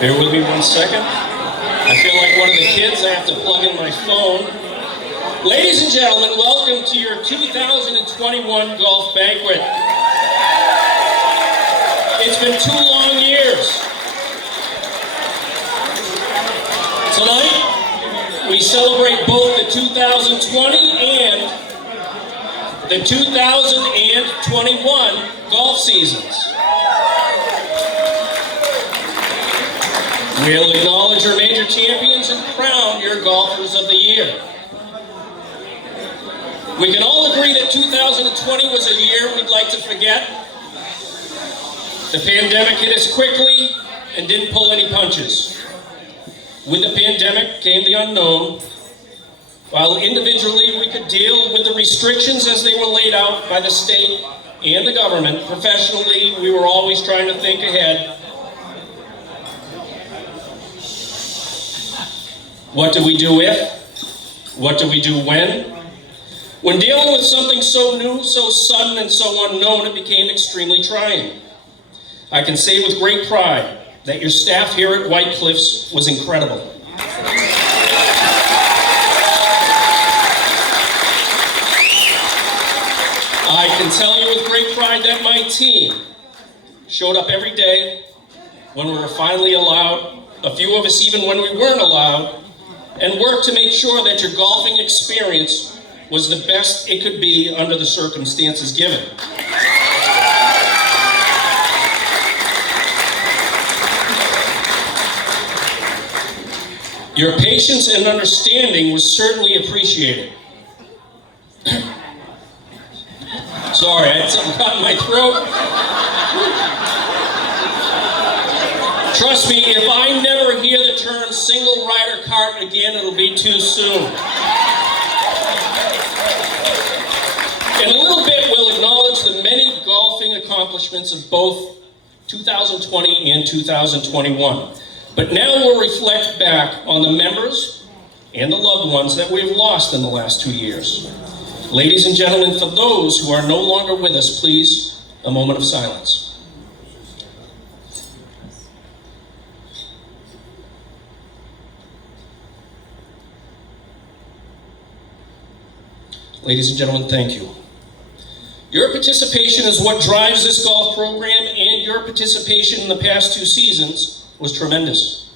Bear with me 1 second. I feel like one of the kids. I have to plug in my phone. Ladies and gentlemen, welcome to your 2021 Golf Banquet. It's been 2 long years. Tonight, we celebrate both the 2020 and the 2021 golf seasons. We'll acknowledge your major champions and crown your golfers of the year. We can all agree that 2020 was a year we'd like to forget. The pandemic hit us quickly and didn't pull any punches. With the pandemic came the unknown. While individually we could deal with the restrictions as they were laid out by the state and the government, professionally we were always trying to think ahead. What do we do if? What do we do when? When dealing with something so new, so sudden, and so unknown, it became extremely trying. I can say with great pride that your staff here at White Cliffs was incredible. I can tell you with great pride that my team showed up every day when we were finally allowed, a few of us even when we weren't allowed, and worked to make sure that your golfing experience was the best it could be under the circumstances given. Your patience and understanding was certainly appreciated. Sorry, I had something caught in my throat. Trust me, if I never hear the term single rider cart again, it'll be too soon. In a little bit, we'll acknowledge the many golfing accomplishments of both 2020 and 2021. But now we'll reflect back on the members and the loved ones that we've lost in the last 2 years. Ladies and gentlemen, for those who are no longer with us, please, a moment of silence. Ladies and gentlemen, thank you. Your participation is what drives this golf program, and your participation in the past 2 seasons was tremendous.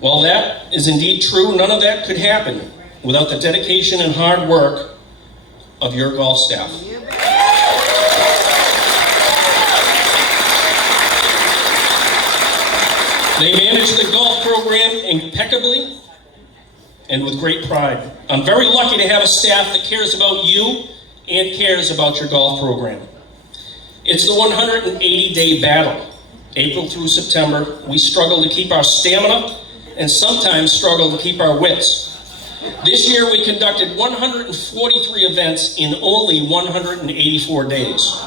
While that is indeed true, none of that could happen without the dedication and hard work of your golf staff. They managed the golf program impeccably and with great pride. I'm very lucky to have a staff that cares about you and cares about your golf program. It's the 180-day battle. April through September, we struggle to keep our stamina and sometimes struggle to keep our wits. This year we conducted 143 events in only 184 days.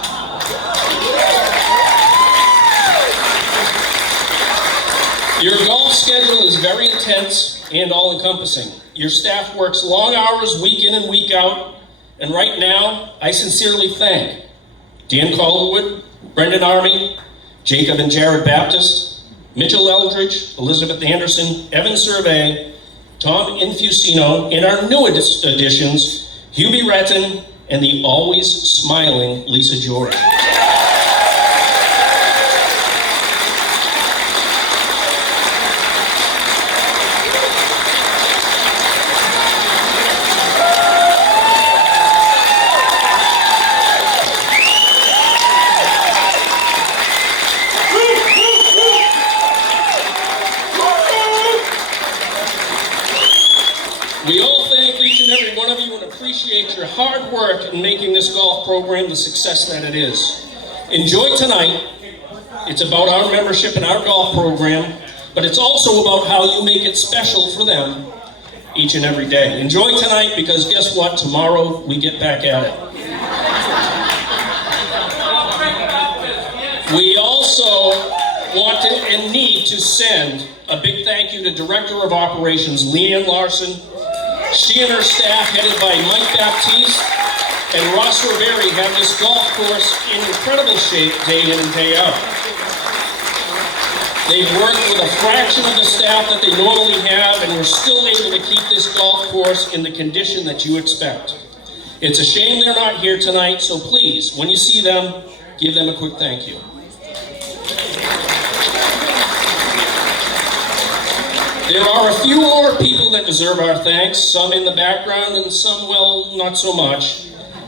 Your golf schedule is very intense and all-encompassing. Your staff works long hours week in and week out, and right now, I sincerely thank Dan Calderwood, Brendan Army, Jacob and Jared Baptist, Mitchell Eldridge, Elizabeth Anderson, Evan Survey, Tom Infusino, and our new additions, Hubie Retton, and the always smiling Lisa George. We all thank each and every one of you and appreciate your hard work in making this golf program the success that it is. Enjoy tonight. It's about our membership and our golf program, but it's also about how you make it special for them each and every day. Enjoy tonight, because guess what? Tomorrow we get back at it. We also want to and need to send a big thank you to Director of Operations Leanne Larson. She and her staff, headed by Mike Baptiste and Ross Riveri, have this golf course in incredible shape day in and day out. They've worked with a fraction of the staff that they normally have, and we're still able to keep this golf course in the condition that you expect. It's a shame they're not here tonight, so please, when you see them, give them a quick thank you. There are a few more people that deserve our thanks, some in the background and some, well, not so much.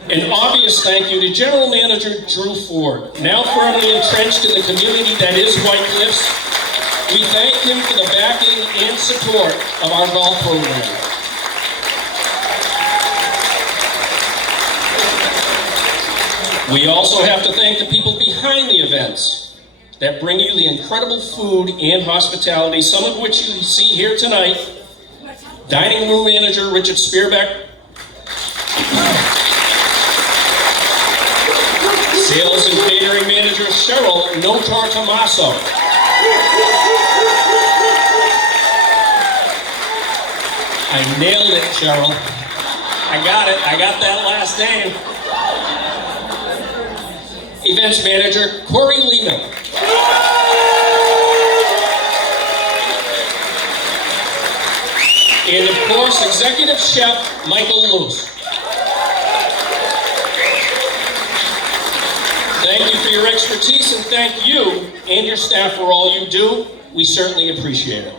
An obvious thank you to General Manager Drew Ford, now firmly entrenched in the community that is White Cliffs. We thank him for the backing and support of our golf program. We also have to thank the people behind the events that bring you the incredible food and hospitality, some of which you see here tonight. Dining room manager Richard Spearbeck, Sales and catering manager Cheryl Notar Tomaso. I nailed it, Cheryl. I got it. I got that last name. Events manager Corey Lehman. And of course, executive chef Michael Luce. Thank you for your expertise, and thank you and your staff for all you do. We certainly appreciate it.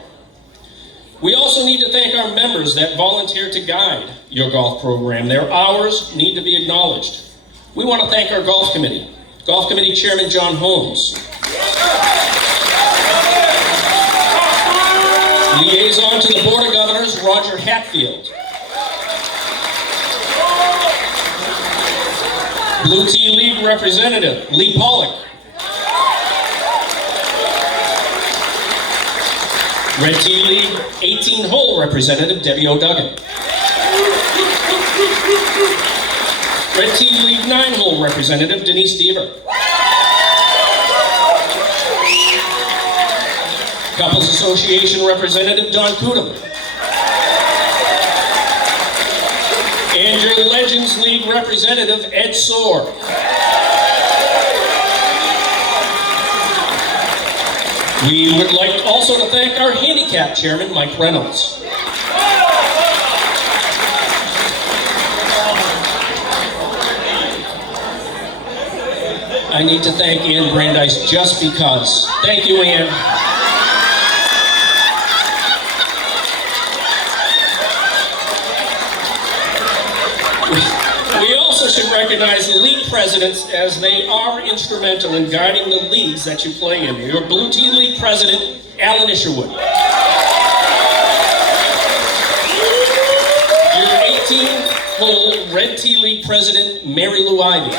We also need to thank our members that volunteer to guide your golf program. Their hours need to be acknowledged. We want to thank our golf committee. Golf Committee Chairman John Holmes. Liaison to the Board of Governors Roger Hatfield. Blue Tee League Representative Lee Pollock. Red Tee League 18-hole Representative Debbie O'Duggan. Red Tee League 9-hole Representative Denise Deaver. Couples Association Representative Don Cudham. And your Legends League Representative Ed Soar. We would like also to thank our handicap chairman, Mike Reynolds. I need to thank Ann Brandeis just because. Thank you, Ann. We also should recognize the league presidents, as they are instrumental in guiding the leagues that you play in. Your Blue Tee League president, Alan Isherwood. Your 18-hole Red Tee League president, Mary Lou Ivey.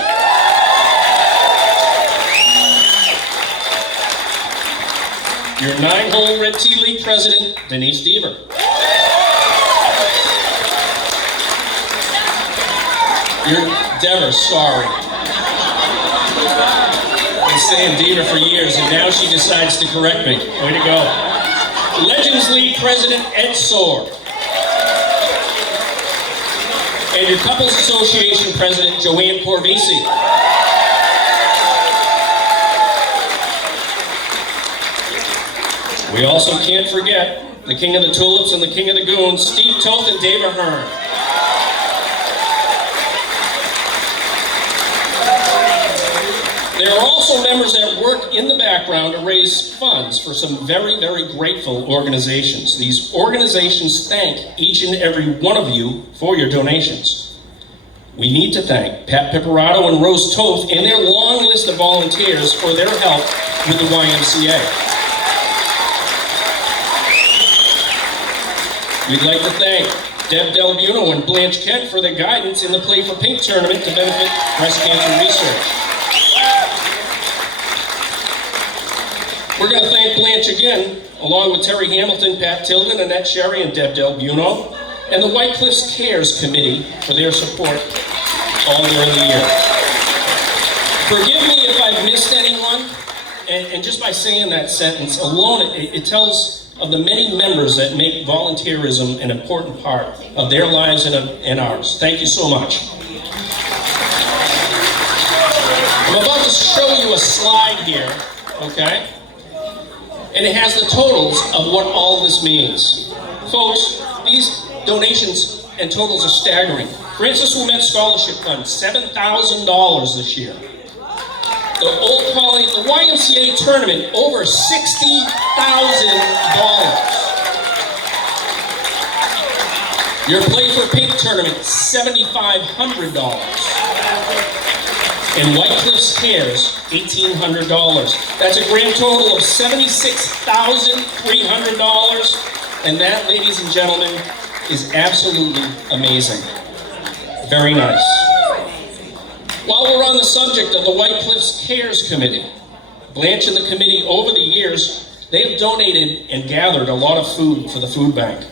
Your 9-hole Red Tee League president, Denise Deaver. Your Dever, sorry. Been saying Deaver for years, and now she decides to correct me. Way to go. Legends League president, Ed Soar. And your Couples Association president, Joanne Corvisi. We also can't forget the King of the Tulips and the King of the Goons, Steve Toth and Dave Ahern. There are also members that work in the background to raise funds for some very, very grateful organizations. These organizations thank each and every one of you for your donations. We need to thank Pat Pipperato and Rose Toth and their long list of volunteers for their help with the YMCA. We'd like to thank Deb Del Buno and Blanche Kent for their guidance in the Play for Pink tournament to benefit breast cancer research. We're going to thank Blanche again, along with Terry Hamilton, Pat Tilden, Annette Sherry, and Deb Del Buno, and the White Cliffs Cares Committee for their support all during the year. Forgive me if I've missed anyone, and just by saying that sentence alone, it tells of the many members that make volunteerism an important part of their lives and ours. Thank you so much. I'm about to show you a slide here, okay? And it has the totals of what all this means. Folks, these donations and totals are staggering. Francis Ouimet Scholarship Fund, $7,000 this year. The Old Colony, the YMCA tournament, over $60,000. Your Play for Pink tournament, $7,500. And White Cliffs Cares, $1,800. That's a grand total of $76,300. And that, ladies and gentlemen, is absolutely amazing. Very nice. While we're on the subject of the White Cliffs Cares Committee, Blanche and the committee over the years, they have donated and gathered a lot of food for the food bank.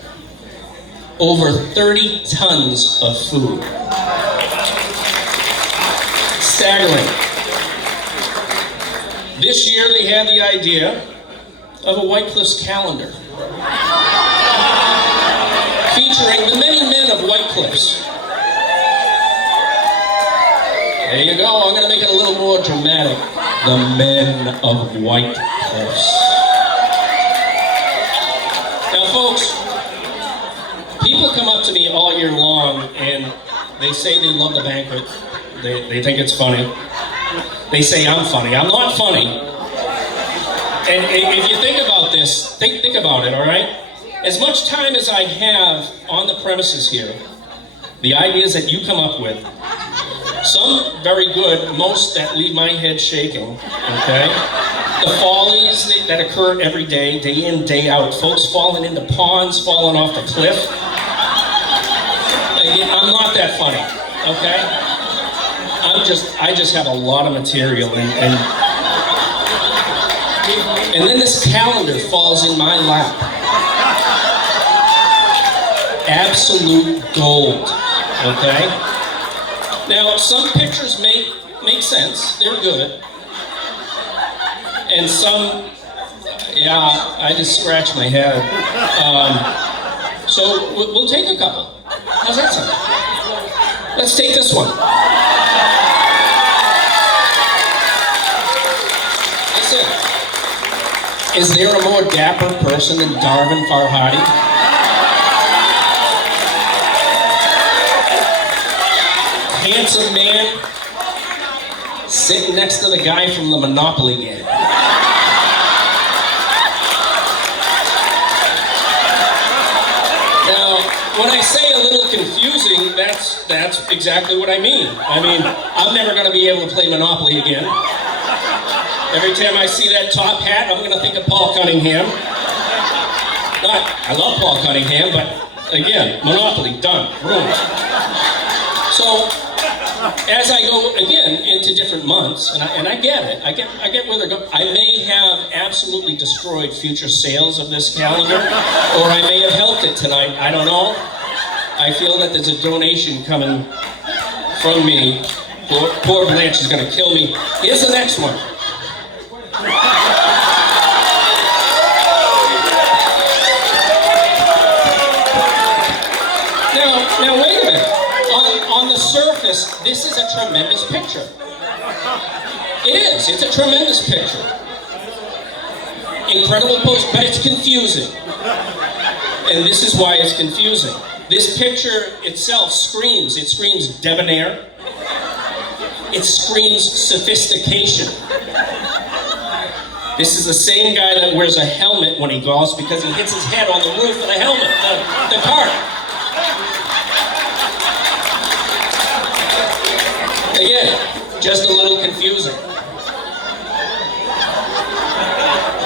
Over 30 tons of food. Staggering. This year they had the idea of a White Cliffs calendar featuring the many men of White Cliffs. There you go, I'm going to make it a little more dramatic. The men of White Cliffs. Now folks, people come up to me all year long and they say they love the banquet. They think it's funny. They say I'm funny. I'm not funny. And if you think about this, think about it, all right? As much time as I have on the premises here, the ideas that you come up with, some very good, most that leave my head shaking, okay? The follies that occur every day, day in, day out, folks falling into ponds, falling off the cliff. Again, I'm not that funny, okay? I just have a lot of material, and then this calendar falls in my lap. Absolute gold, okay? Now, some pictures make sense, they're good. And some, yeah, I just scratched my head. So we'll take a couple. How's that sound? Let's take this one. That's it. Is there a more dapper person than Darvin Farhadi? Handsome man sitting next to the guy from the Monopoly game. Now, when I say a little confusing, that's exactly what I mean. I mean, I'm never going to be able to play Monopoly again. Every time I see that top hat, I'm going to think of Paul Cunningham. I love Paul Cunningham, but again, Monopoly, done, ruined. So, as I go again into different months, and I get it, I get where they're going. I may have absolutely destroyed future sales of this calendar, or I may have helped it tonight. I don't know. I feel that there's a donation coming from me. Poor Blanche is going to kill me. Here's the next one. Now wait a minute. On the surface, this is a tremendous picture. It is. It's a tremendous picture. Incredible post, but it's confusing. And this is why it's confusing. This picture itself screams debonair. It screams sophistication. This is the same guy that wears a helmet when he golfs because he hits his head on the roof of the helmet, the cart. Again, just a little confusing.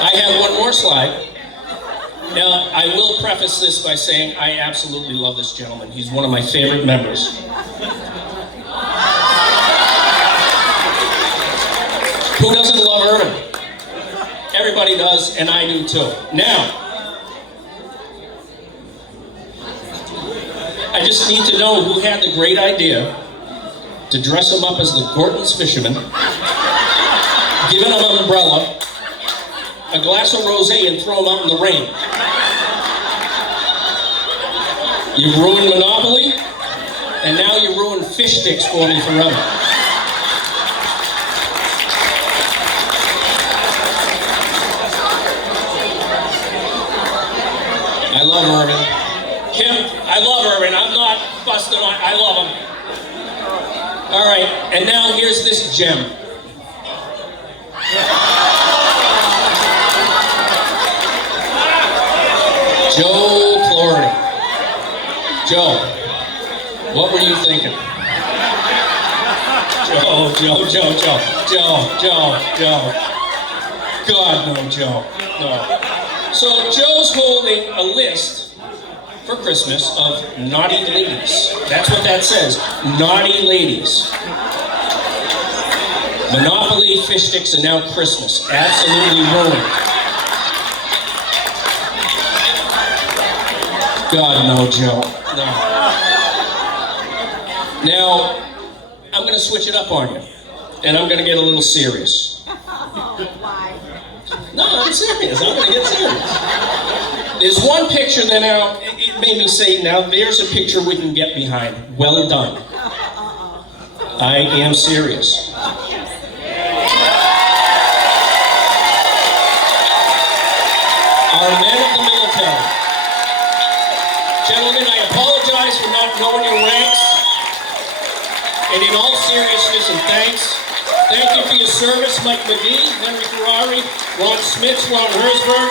I have one more slide. Now, I will preface this by saying I absolutely love this gentleman. He's one of my favorite members. Who doesn't love Irvin? Everybody does, and I do too. Now, I just need to know who had the great idea to dress him up as the Gorton's fisherman, give him an umbrella, a glass of rosé, and throw him out in the rain. You ruined Monopoly, and now you ruined fish sticks for me forever. love Irvin. Kim, I love Irvin. I'm not busting on, I love him. All right, and now here's this gem. Joe Florida. Joe, what were you thinking? Joe. God, no, Joe. No. So Joe's holding a list for Christmas of naughty ladies. That's what that says. Naughty ladies. Monopoly, fish sticks, and now Christmas. Absolutely ruined. God, no, Joe. No. Now, I'm going to switch it up on you. And I'm going to get a little serious. Why? No, I'm serious. I'm going to get serious. There's one picture that now, it made me say, now there's a picture we can get behind. Well done. I am serious. Our men of the military. Gentlemen, I apologize for not knowing your ranks. And in all seriousness and thanks, thank you for your service, Mike McGee, Henry Ferrari, Ron Smith, Ron Herzberg,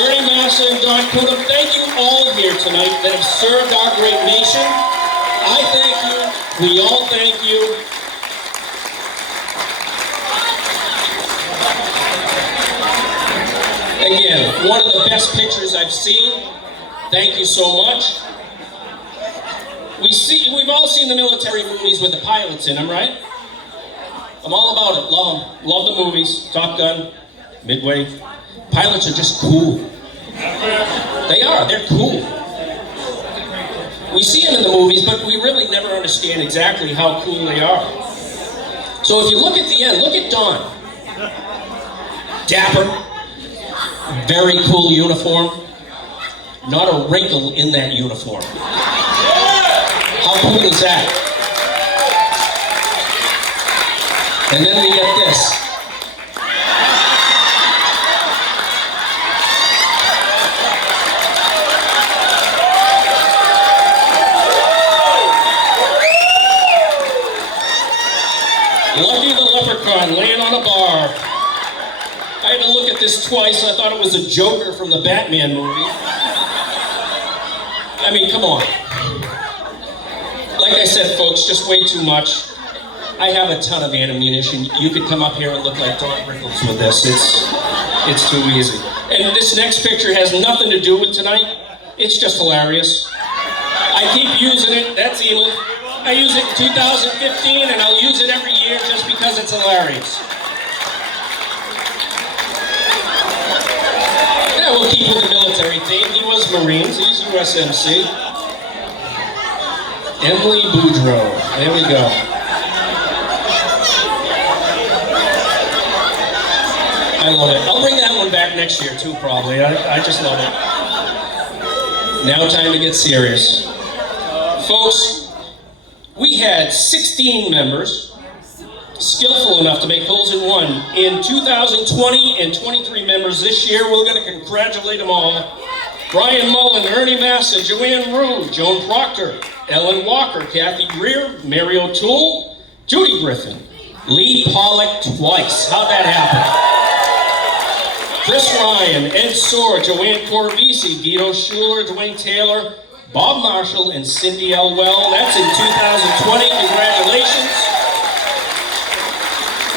Ernie Massa, and Don Kuhn. Thank you all here tonight that have served our great nation. I thank you. We all thank you. Again, one of the best pictures I've seen. Thank you so much. We've all seen the military movies with the pilots in them, right? I'm all about it. Love them. Love the movies. Top Gun, Midway. Pilots are just cool. They are. They're cool. We see them in the movies, but we really never understand exactly how cool they are. So if you look at the end, look at Don. Dapper. Very cool uniform. Not a wrinkle in that uniform. How cool is that? And then we get this. Lucky the Leprechaun laying on a bar. I had to look at this twice. I thought it was a Joker from the Batman movie. I mean, come on. Like I said, folks, just way too much. I have a ton of ammunition. You could come up here and look like Don Rickles with this. It's too easy. And this next picture has nothing to do with tonight. It's just hilarious. I keep using it. That's evil. I used it in 2015, and I'll use it every year just because it's hilarious. Yeah, we'll keep with the military theme. He was Marines. He's USMC. Emily Boudreau. There we go. I love it. I'll bring that one back next year too, probably. I just love it. Now time to get serious. Folks, we had 16 members skillful enough to make holes in one in 2020 and 23 members this year. We're going to congratulate them all. Brian Mullen, Ernie Massa, Joanne Rue, Joan Proctor, Ellen Walker, Kathy Greer, Mary O'Toole, Judy Griffin, Lee Pollock twice. How'd that happen? Chris Ryan, Ed Soar, Joanne Corvisi, Guido Schuler, Dwayne Taylor, Bob Marshall, and Cindy Elwell. That's in 2020. Congratulations.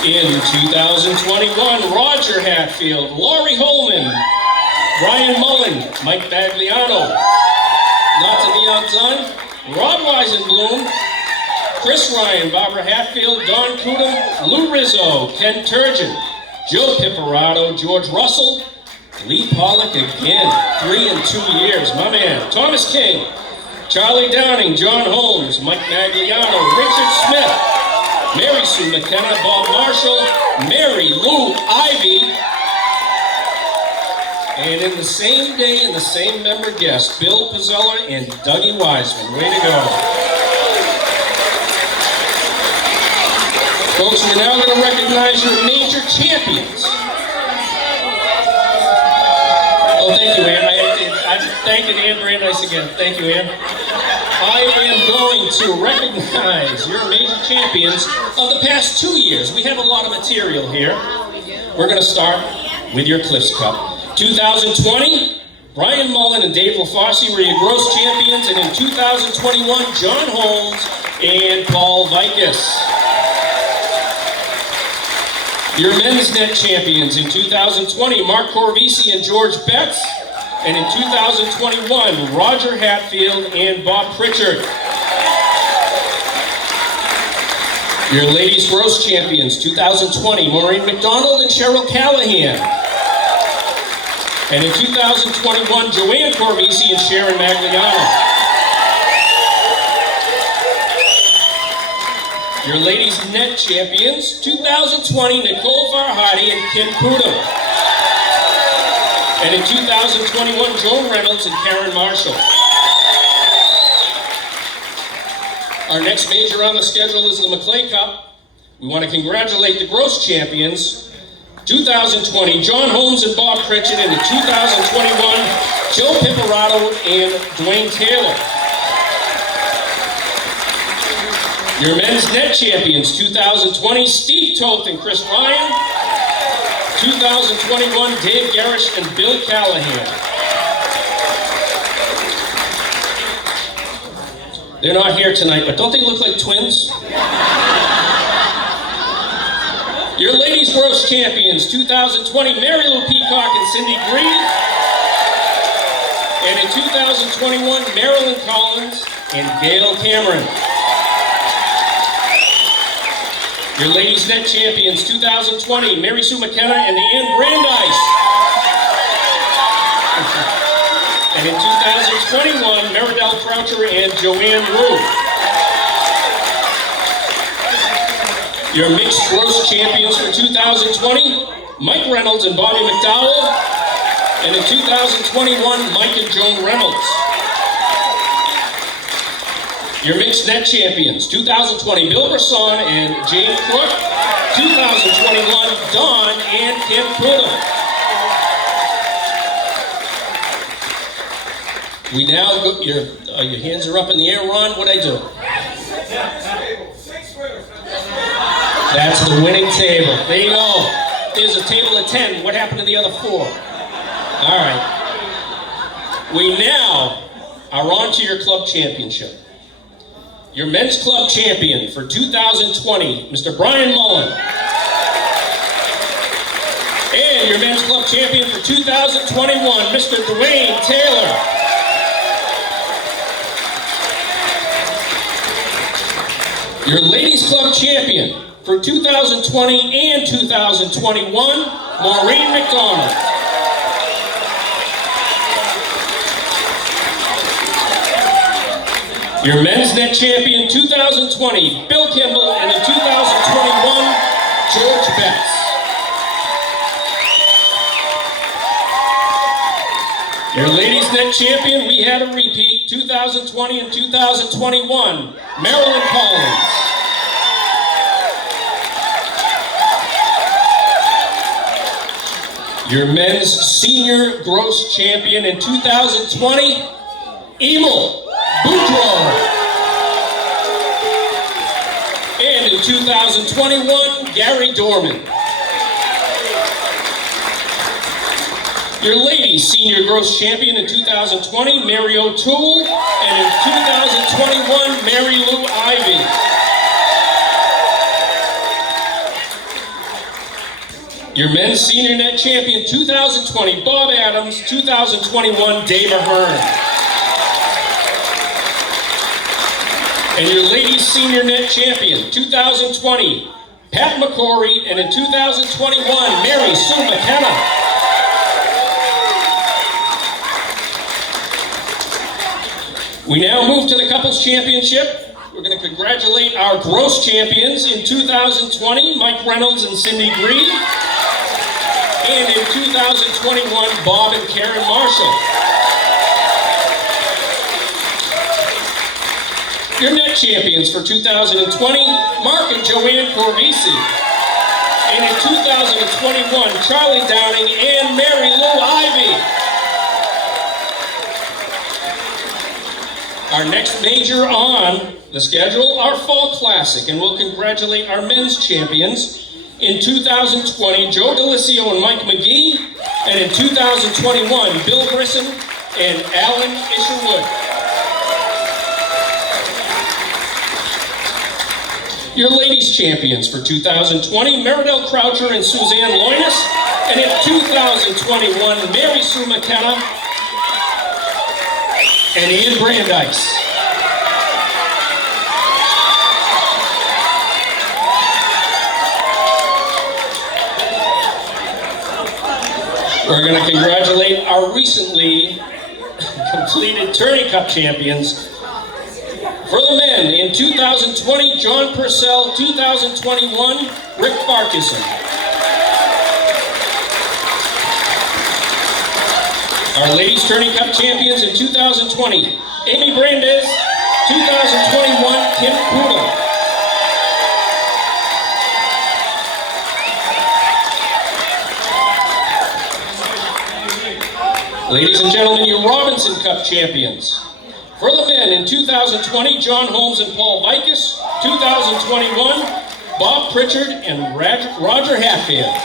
In 2021, Roger Hatfield, Laurie Holman, Brian Mullen, Mike Bagliano, not to be outdone, Rob Weisenblum, Chris Ryan, Barbara Hatfield, Don Cudem, Lou Rizzo, Ken Turgeon, Joe Pipperato, George Russell, Lee Pollock again, 3 in 2 years, my man, Thomas King, Charlie Downing, John Holmes, Mike Magliano, Richard Smith, Mary Sue McKenna, Bob Marshall, Mary Lou Ivy, and in the same day, in the same member guest, Bill Pizzella and Dougie Wiseman. Way to go. Folks, we're now going to recognize your major champions. Oh, thank you, man. thanking Ann Brandeis again. Thank you, Ann. I am going to recognize your amazing champions of the past 2 years. We have a lot of material here. We're going to start with your Cliffs Cup. 2020, Brian Mullen and Dave LaFosse were your gross champions, and in 2021, John Holmes and Paul Vikas. Your men's net champions in 2020, Mark Corvisi and George Betts, and in 2021, Roger Hatfield and Bob Pritchard. Your ladies gross champions, 2020, Maureen McDonald and Cheryl Callahan. And in 2021, Joanne Corvisi and Sharon Magliano. Your ladies net champions, 2020, Nicole Farhadi and Kim Pudum. And in 2021, Joan Reynolds and Karen Marshall. Our next major on the schedule is the McClay Cup. We want to congratulate the gross champions, 2020, John Holmes and Bob Pritchett, and in 2021, Joe Pipperato and Dwayne Taylor. Your men's net champions, 2020, Steve Toth and Chris Ryan. 2021, Dave Garish and Bill Callahan. They're not here tonight, but don't they look like twins? Your ladies gross champions, 2020, Mary Lou Peacock and Cindy Green. And in 2021, Marilyn Collins and Gail Cameron. Your ladies net champions, 2020, Mary Sue McKenna and Ann Brandeis. And in 2021, Meridell Croucher and Joanne Wu. Your mixed gross champions for 2020, Mike Reynolds and Bobby McDowell. And in 2021, Mike and Joan Reynolds. Your mixed net champions, 2020, Bill Brisson and Jane Crook. 2021, Don and Kim Pudum. We now go, your hands are up in the air, Ron. What'd I do? That's the winning table. There you go. There's a table of 10. What happened to the other 4? All right. We now are on to your club championship. Your men's club champion for 2020, Mr. Brian Mullen. And your men's club champion for 2021, Mr. Dwayne Taylor. Your ladies club champion for 2020 and 2021, Maureen McDonald. Your men's net champion 2020, Bill Kimball, and in 2021, George Betts. Your ladies net champion, we had a repeat, 2020 and 2021, Marilyn Collins. Your men's senior gross champion in 2020, Emil Boudreaux. And in 2021, Gary Dorman. Your ladies senior gross champion in 2020, Mary O'Toole. And in 2021, Mary Lou Ivy. Your men's senior net champion 2020, Bob Adams. 2021, Dave Ahern. And your ladies senior net champion 2020, Pat McCory. And in 2021, Mary Sue McKenna. We now move to the couples championship. We're going to congratulate our gross champions in 2020, Mike Reynolds and Cindy Green. And in 2021, Bob and Karen Marshall. Your net champions for 2020, Mark and Joanne Corvisi. And in 2021, Charlie Downing and Mary Lou Ivy. Our next major on the schedule, our Fall Classic, and we'll congratulate our men's champions in 2020, Joe DeLisio and Mike McGee, and in 2021, Bill Grissom and Alan Isherwood. Your ladies champions for 2020, Meridel Croucher and Suzanne Loinas, and in 2021, Mary Sue McKenna and Ian Brandeis. We're going to congratulate our recently completed Tourney Cup champions. For the men, in 2020, John Purcell, 2021, Rick Farquharson. Our ladies Tourney Cup champions in 2020, Amy Brandes, 2021, Kim Poodle. Ladies and gentlemen, your Robinson Cup champions. For the men, in 2020, John Holmes and Paul Vikas. 2021, Bob Pritchard and Roger Hatfield.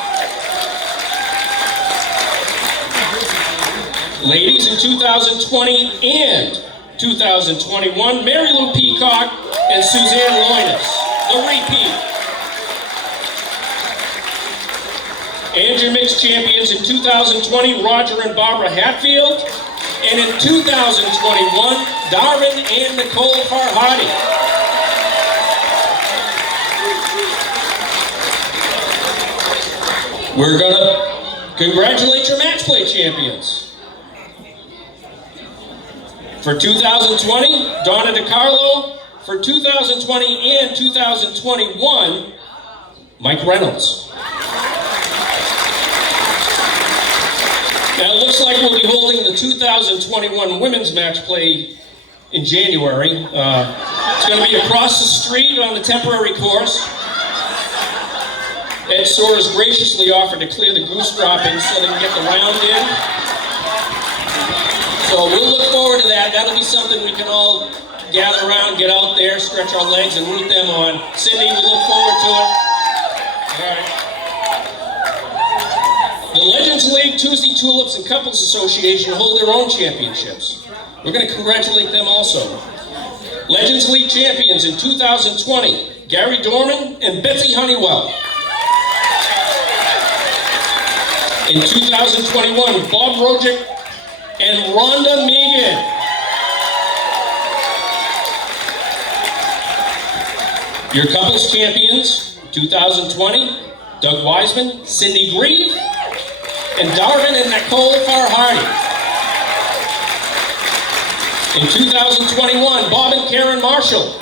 Ladies, in 2020 and 2021, Mary Lou Peacock and Suzanne Loinas, the repeat. And your mixed champions in 2020, Roger and Barbara Hatfield. And in 2021, Darwin and Nicole Farhadi. We're going to congratulate your match play champions. For 2020, Donna DiCarlo. For 2020 and 2021, Mike Reynolds. Now it looks like we'll be holding the 2021 women's match play in January. It's going to be across the street on the temporary course. Ed Soar has graciously offered to clear the goose droppings so they can get the round in. So we'll look forward to that. That'll be something we can all gather around, get out there, stretch our legs, and root them on. Cindy, we look forward to it. All right. The Legends League, Tuesday Tulips, and Couples Association hold their own championships. We're going to congratulate them also. Legends League champions in 2020, Gary Dorman and Betsy Honeywell. In 2021, Bob Rojic and Rhonda Megan. Your couples champions, 2020, Doug Wiseman, Cindy Grieve, and Darvin and Nicole Farhardy. In 2021, Bob and Karen Marshall.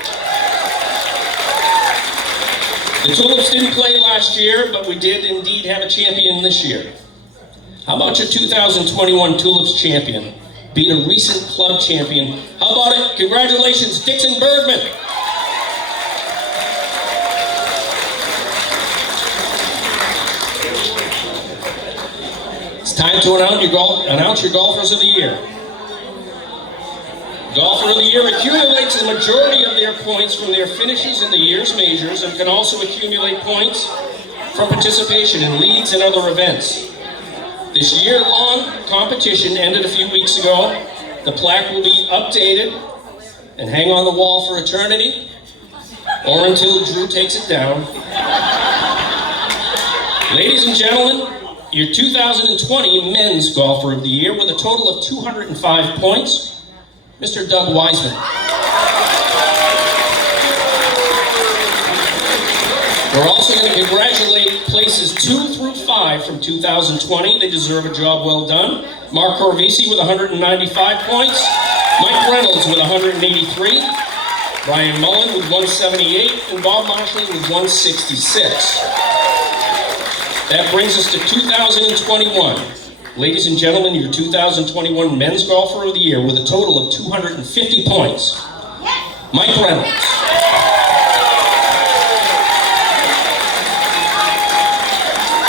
The Tulips didn't play last year, but we did indeed have a champion this year. How about your 2021 Tulips champion? Beat a recent club champion. How about it? Congratulations, Dixon Bergman. It's time to announce your Golfers of the Year. Golfer of the Year accumulates the majority of their points from their finishes in the year's majors and can also accumulate points from participation in leagues and other events. This year-long competition ended a few weeks ago. The plaque will be updated and hang on the wall for eternity, or until Drew takes it down. Ladies and gentlemen, your 2020 Men's Golfer of the Year with a total of 205 points, Mr. Doug Wiseman. We're also going to congratulate places 2 through 5 from 2020. They deserve a job well done. Mark Corvisi with 195 points. Mike Reynolds with 183. Brian Mullen with 178. And Bob Marshall with 166. That brings us to 2021. Ladies and gentlemen, your 2021 Men's Golfer of the Year with a total of 250 points, Mike Reynolds.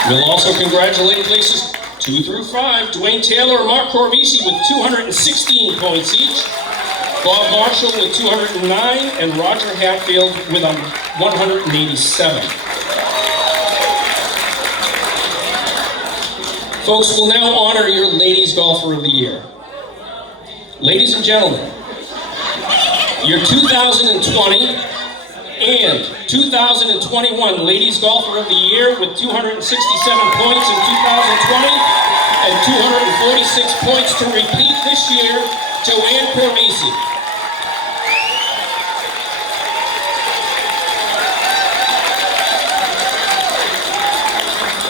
We'll also congratulate places 2 through 5, Dwayne Taylor and Mark Corvisi with 216 points each. Bob Marshall with 209, and Roger Hatfield with 187. Folks, we'll now honor your Ladies Golfer of the Year. Ladies and gentlemen, your 2020 and 2021 Ladies Golfer of the Year with 267 points in 2020 and 246 points to repeat this year, Joanne Corvisi.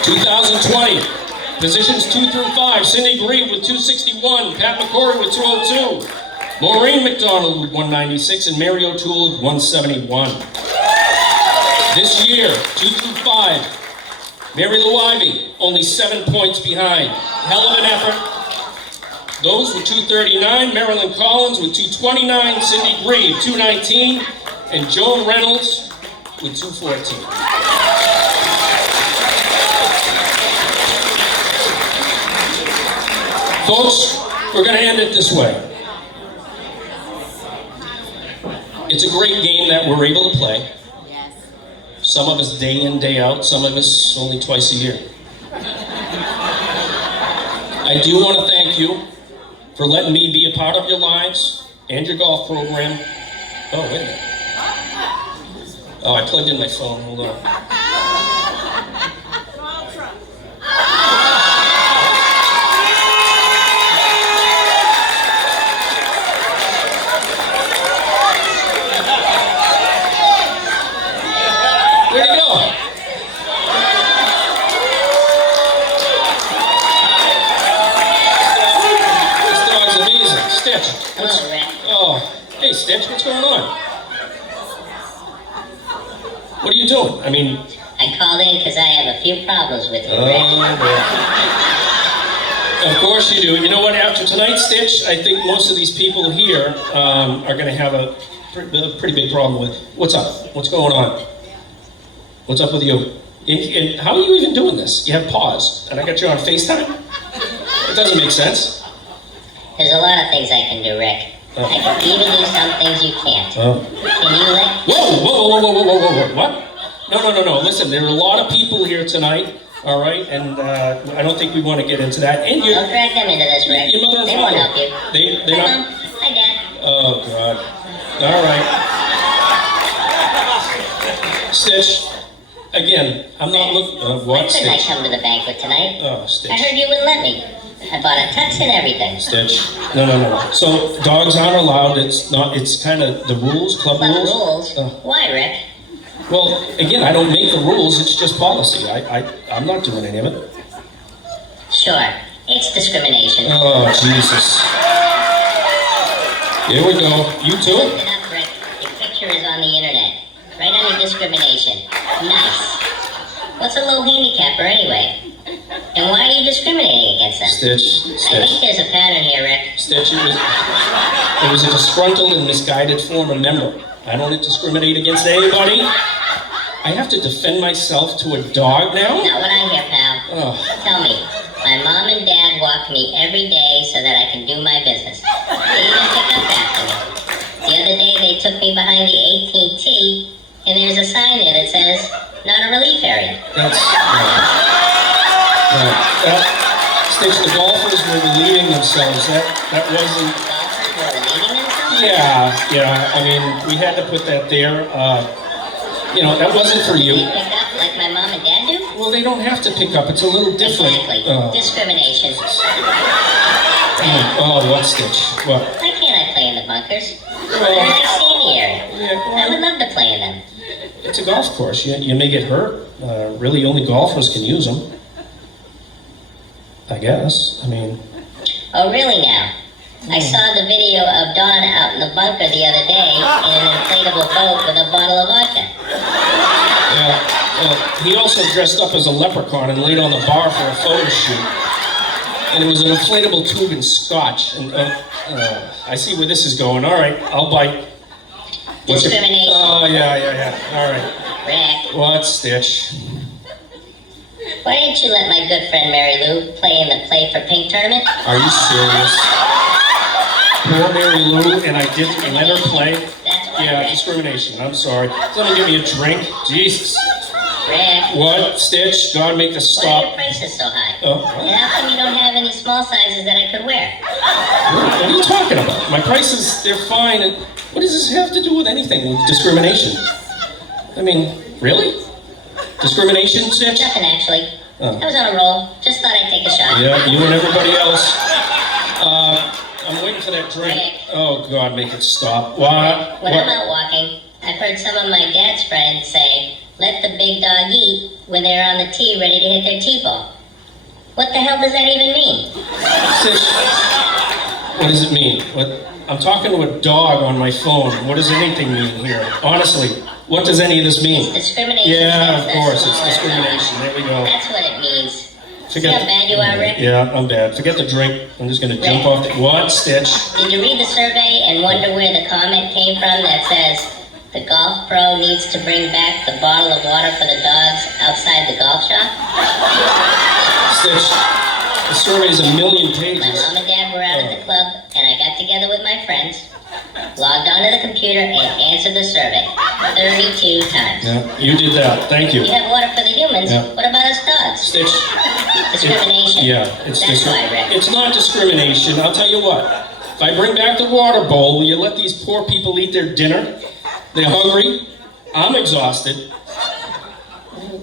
(2020) Positions 2 through 5, Cindy Grieve with 261, Pat McCory with 202, Maureen McDonald with 196, and Mary O'Toole with 171. This year, 2 through 5, Mary Lou Ivy, only 7 points behind. Hell of an effort. Those with 239, Marilyn Collins with 229, Cindy Grieve, 219, and Joan Reynolds with 214. Folks, we're going to end it this way. It's a great game that we're able to play. Yes. Some of us day in, day out. Some of us only twice a year. I do want to thank you for letting me be a part of your lives and your golf program. Oh, wait a minute. Oh, I plugged in my phone. Hold on. Where'd he go? This dog's amazing. Stitch. Hello, Rick. Oh, hey, Stitch, what's going on? What are you doing? I mean... I called in because I have a few problems with you, Rick. Of course you do. You know what? After tonight, Stitch, I think most of these people here are going to have a pretty big problem with... What's up? What's going on? What's up with you? And how are you even doing this? You have pause, and I got you on FaceTime? It doesn't make sense. There's a lot of things I can do, Rick. Oh. I can even do some things you can't. Oh. Can you let... Whoa. What? No. Listen, there are a lot of people here tonight, all right? And I don't think we want to get into that. And you... Don't drag them into this, Rick. Your mother and They father. won't help you. They're Hi, not... Mom. Hi, Dad. Oh, God. All right. Stitch, again, I'm not looking... Why what, couldn't I Stitch? come to the banquet tonight? Oh, I Stitch. heard you wouldn't let me. I bought a tux and everything. Stitch. No. So, dogs aren't allowed. It's kind of the rules, club Club rules. rules? Oh. Why, Rick? Well, again, I don't make the rules. It's just policy. I'm not doing any of it. Sure. It's discrimination. Oh, Jesus. Here we go. You too? Look it up, Rick. Your picture is on the internet. Right under discrimination. Nice. What's a low handicapper anyway? And why are you discriminating against them? Stitch. I think there's a pattern here, Rick. Stitch, it was a disgruntled and misguided former member. I don't discriminate against anybody. I have to defend myself to a dog now? Not what I hear, pal. Oh. Tell me, my mom and dad walk me every day so that I can do my business. They even pick up after me. The other day they took me behind the 18th tee, and there's a sign there that says, not a relief area. That's... Stitch, the golfers were relieving themselves. That wasn't... Golfers were relieving themselves? Yeah. I mean, we had to put that there. That wasn't for They you. pick up like my mom and dad do? Well, they don't have to pick up. It's a little different. Exactly. Discrimination. What, Stitch? What? Why can't I play in the bunkers? They're in the sandy area. Yeah, I would love to play in them. it's a golf course. You may get hurt. Really, only golfers can use them. I guess. I mean... Oh, really now? I saw the video of Don out in the bunker the other day in an inflatable boat with a bottle of vodka. Yeah. He also dressed up as a leprechaun and laid on the bar for a photo shoot. And it was an inflatable tube and scotch. And I see where this is going. All right, I'll bite. Discrimination. Oh, yeah. All right. Rick, What, Stitch? why didn't you let my good friend Mary Lou play in the Play for Pink tournament? Are you serious? poor Mary Lou and I didn't let her play. That's why, Yeah, Rick. discrimination. I'm sorry. Someone give me a drink. Jesus. Rick, What? Stitch? God, make this why are your stop. prices so high? Oh, And what? how come you don't have any small sizes that I could wear? What are you talking about? My prices, they're fine. And what does this have to do with anything? With discrimination? I mean, really? Discrimination, Stitch? Nothing, actually. Oh. I was on a roll. Just thought I'd take a shot. Yeah, you and everybody else. I'm waiting for that drink. Oh, God, make it stop. What? When I'm out walking, I've heard some of my dad's friends say, let the big dog eat when they're on the tee ready to hit their tee-ball. What the hell does that even mean? Stitch, what does it mean? What? I'm talking to a dog on my phone. What does anything mean here? Honestly, what does any of this mean? Discrimination. Yeah, of against us course, it's smaller discrimination. There we go. dogs. That's what it means. See Forget how bad you are, Rick? Yeah, I'm bad. Forget the drink. I'm just gonna jump off the... What, Stitch? Did you read the survey and wonder where the comment came from that says, the golf pro needs to bring back the bottle of water for the dogs outside the golf shop? Stitch, the survey is 1 million My pages. mom and dad were out at the club, and I got together with my friends, logged onto the computer, and answered the survey 32 times. Yeah, you did that. Thank you. You have water for the humans. Yeah. What about us dogs? Stitch. Discrimination. It's That's why, Rick. It's not discrimination. I'll tell you what. If I bring back the water bowl, will you let these poor people eat their dinner? They're hungry. I'm exhausted.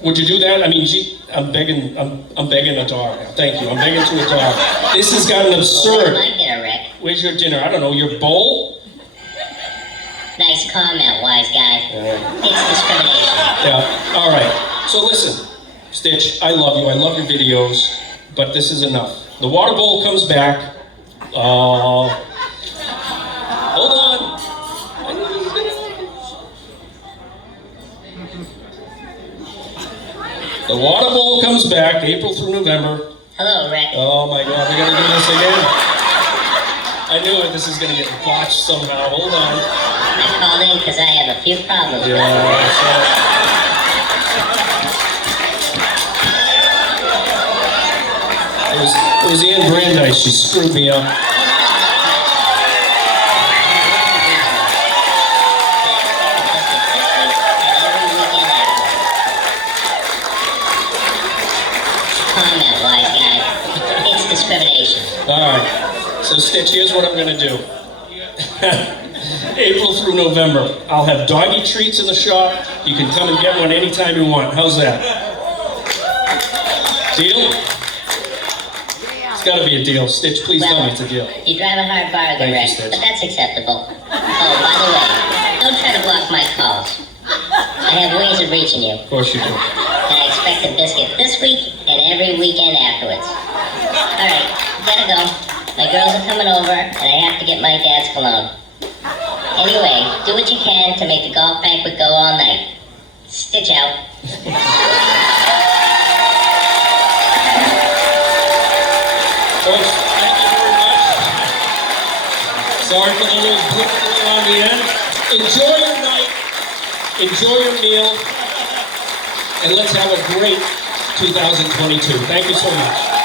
Would you do that? I mean, gee, I'm begging a dog now. Thank you. I'm begging to a dog. This has gotten Where's absurd. my dinner, Rick? Where's your dinner? I don't know. Your bowl? Nice comment, wise guy. Yeah. It's discrimination. Yeah. All right. So listen, Stitch, I love you. I love your videos, but this is enough. The water bowl comes back. Hold on. The water bowl comes back April through November. Hello, Rick. Oh my God, we're gonna do this again. I knew it. This is gonna get botched somehow. Hold on. I called in because I have a few problems. It was Anne Brandeis. She screwed me up. Comment, wise guy. It's discrimination. All right. So Stitch, here's what I'm gonna do. April through November, I'll have doggy treats in the shop. You can come and get one anytime you want. How's that? Deal? It's got to be a deal. Stitch, please tell me it's a deal. You drive a hard bargain, Thank you, Rick, Stitch. but that's acceptable. Oh, by the way, don't try to block my calls. I have ways of reaching you, Of course you do. and I expect a biscuit this week and every weekend afterwards. All right, gotta go. My girls are coming over, and I have to get my dad's cologne. Anyway, do what you can to make the golf banquet go all night. Stitch out. Folks, thank you very much. Sorry for the little blip on the end. Enjoy your night. Enjoy your meal. And let's have a great 2022. Thank you so much.